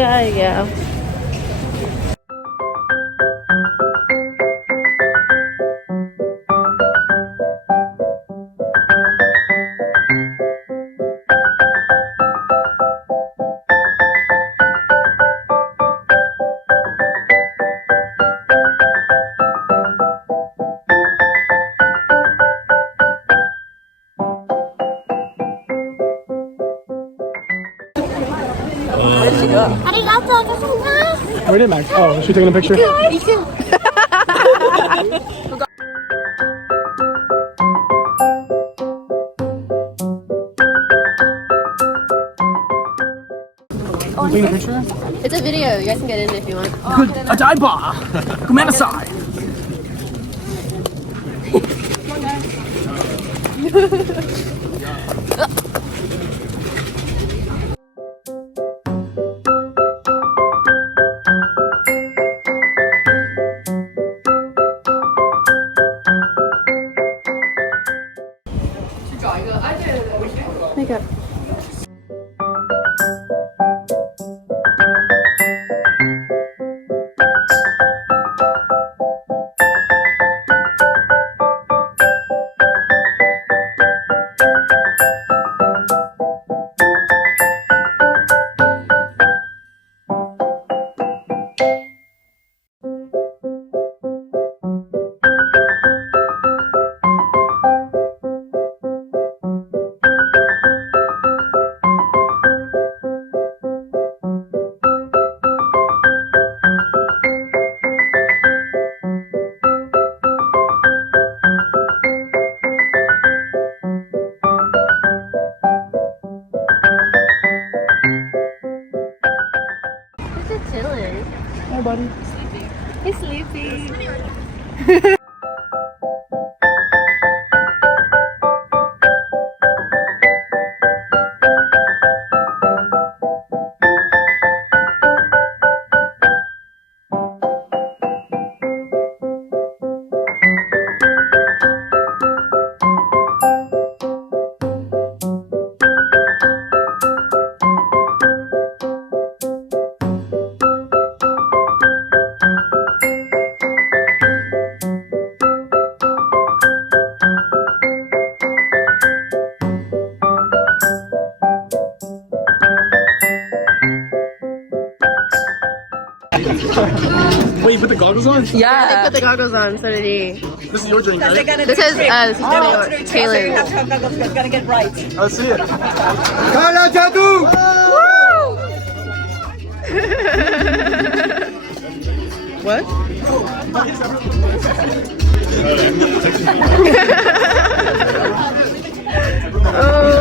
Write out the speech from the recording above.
yeah. Where did Max? Oh, is she taking a picture? Taking a picture? It's a video. You guys can get in if you want. Good, a dive bar. Come outside. Makeup. Chilling. Hi, buddy. He's sleepy. Wait, you put the goggles on? Yeah, they put the goggles on, so did he. This is your drink, right? This is Kaylin. Gotta get right. Let's see it. What? Oh.